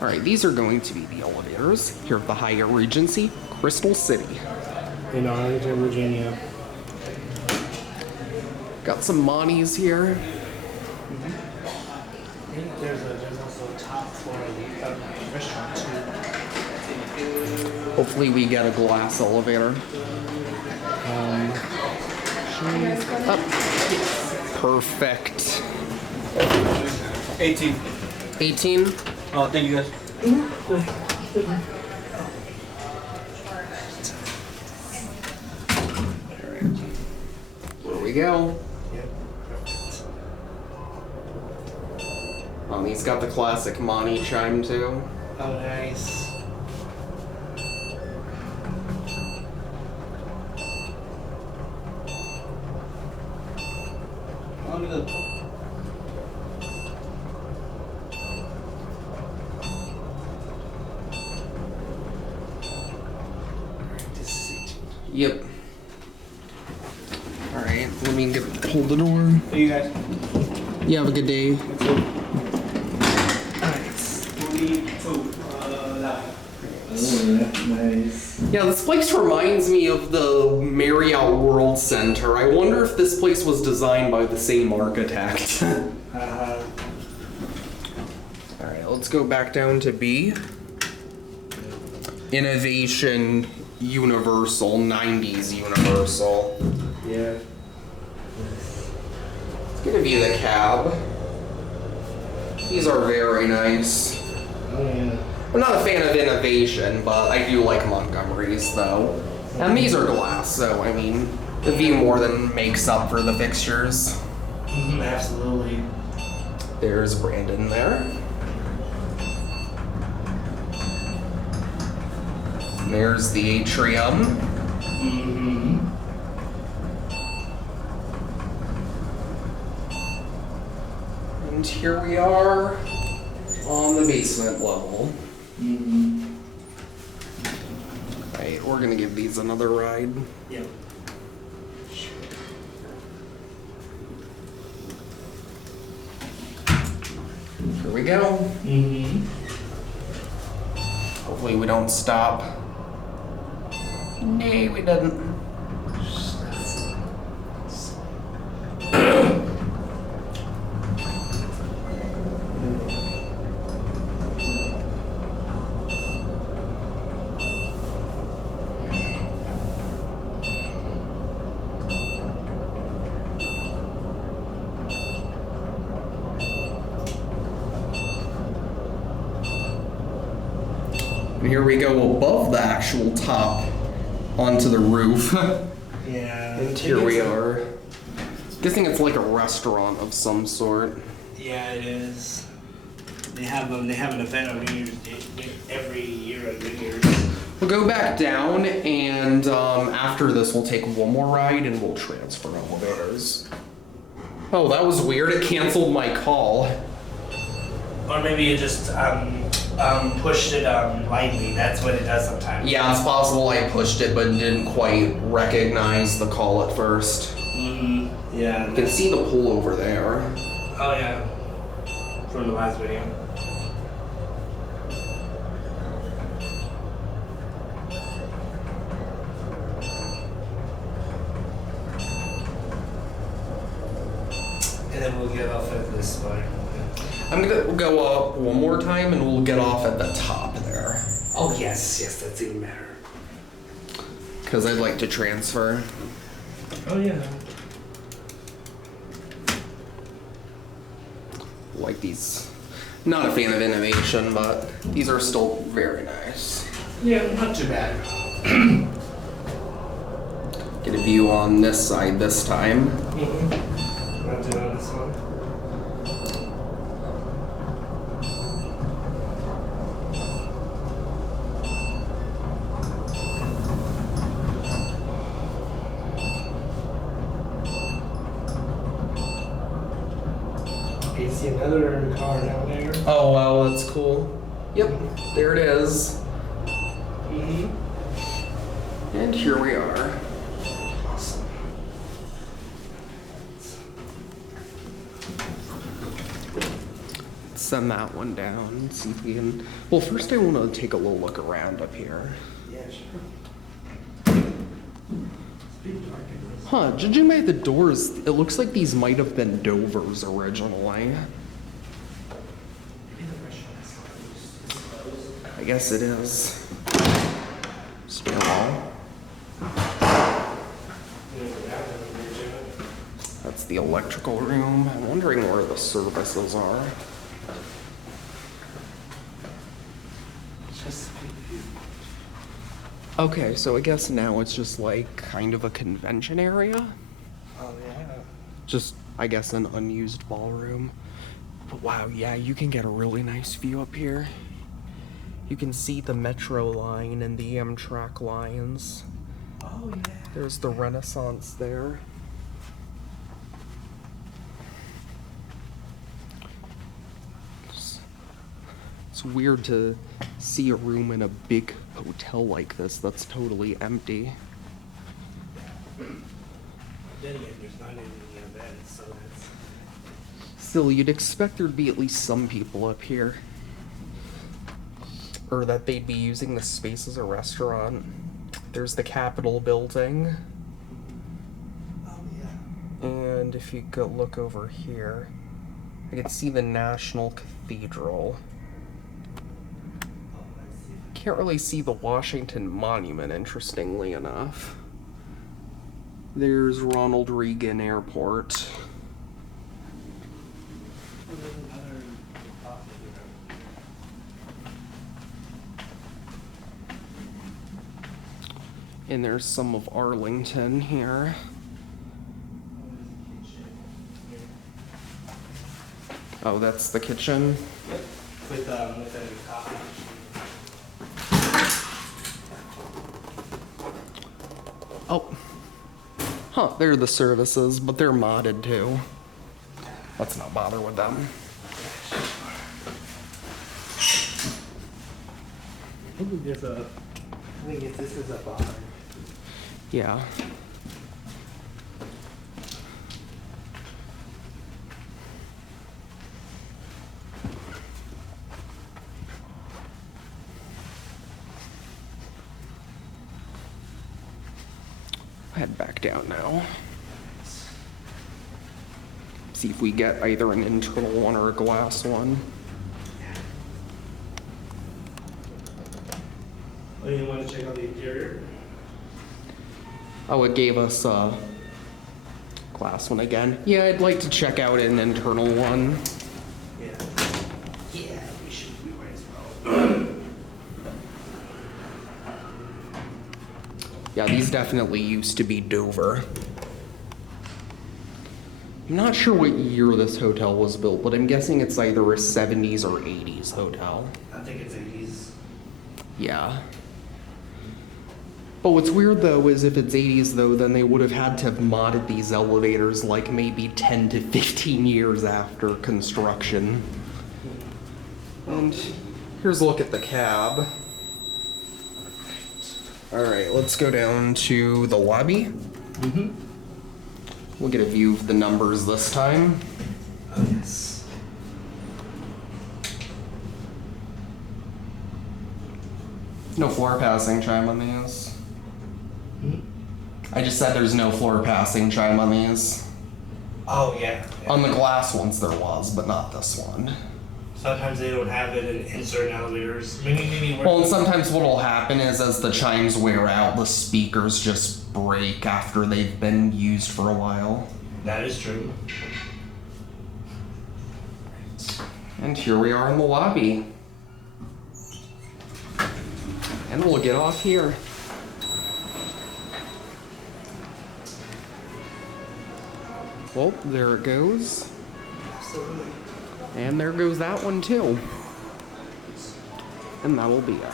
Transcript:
All right, these are going to be the elevators here at the Hyatt Regency, Crystal City. In Arlington, Virginia. Got some Monties here. I think there's also a top floor restaurant too. Hopefully we get a glass elevator. Up. Perfect. 18. 18. Oh, thank you guys. There we go. He's got the classic Monty chime too. Oh, nice. Yep. All right, let me hold the door. Hey, you guys. You have a good day. Nice. Yeah, this place reminds me of the Marriott World Center. I wonder if this place was designed by the same architect. All right, let's go back down to B. Innovation Universal, 90s Universal. Yeah. Let's get a view of the cab. These are very nice. Oh, yeah. I'm not a fan of innovation, but I do like Montgomery's though. And these are glass, so I mean, the view more than makes up for the fixtures. Absolutely. There's Brandon there. And there's the atrium. And here we are on the basement level. Right, we're gonna give these another ride. Yep. Here we go. Hopefully we don't stop. Nay, we didn't. And here we go above the actual top onto the roof. Yeah. And here we are. Guessing it's like a restaurant of some sort. Yeah, it is. They have an event on New Year's Day every year on New Year's. We'll go back down, and after this, we'll take one more ride, and we'll transfer elevators. Oh, that was weird. It canceled my call. Or maybe you just pushed it lightly. That's what it does sometimes. Yeah, it's possible I pushed it, but didn't quite recognize the call at first. Yeah. You can see the pool over there. Oh yeah. From the last video. And then we'll get off at this spot. I'm gonna go up one more time, and we'll get off at the top there. Oh yes, that's even better. Because I'd like to transfer. Oh yeah. Like these. Not a fan of innovation, but these are still very nice. Yeah, not too bad. Get a view on this side this time. Not too bad this one. You see another car down there. Oh wow, that's cool. Yep, there it is. And here we are. Awesome. Let's send that one down, see if we can, well, first I want to take a little look around up here. Yeah, sure. Huh, judging by the doors, it looks like these might have been Dover's originally. I guess it is. Stairwell. That's the electrical room. I'm wondering where the services are. Okay, so I guess now it's just like kind of a convention area. Oh, yeah. Just, I guess, an unused ballroom. But wow, yeah, you can get a really nice view up here. You can see the Metro line and the Amtrak lines. Oh, yeah. There's the Renaissance there. It's weird to see a room in a big hotel like this that's totally empty. Then again, there's not any beds, so that's... Still, you'd expect there'd be at least some people up here. Or that they'd be using the space as a restaurant. There's the Capitol building. Oh, yeah. And if you go look over here, I can see the National Cathedral. Can't really see the Washington Monument, interestingly enough. There's Ronald Reagan Airport. And there's some of Arlington here. Oh, that's the kitchen? Yep. With a coffee. Oh. Huh, they're the services, but they're modded too. Let's not bother with them. I think this is a bar. Yeah. Head back down now. See if we get either an internal one or a glass one. Oh, you want to check out the interior? Oh, it gave us a glass one again. Yeah, I'd like to check out an internal one. Yeah. Yeah, we might as well. Yeah, these definitely used to be Dover. I'm not sure what year this hotel was built, but I'm guessing it's either a 70s or 80s hotel. I think it's 80s. Yeah. But what's weird though is if it's 80s though, then they would have had to have modded these elevators like maybe 10 to 15 years after construction. And here's a look at the cab. Alright, let's go down to the lobby. Mm-hmm. We'll get a view of the numbers this time. Oh, yes. No floor passing chime on these. Hmm? I just said there's no floor passing chime on these. Oh, yeah. On the glass ones there was, but not this one. Sometimes they don't have it in certain elevators. Maybe Well, and sometimes what'll happen is as the chimes wear out, the speakers just break after they've been used for a while. That is true. And here we are in the lobby. And we'll get off here. Well, there it goes. Absolutely. And there goes that one too. And that'll be it.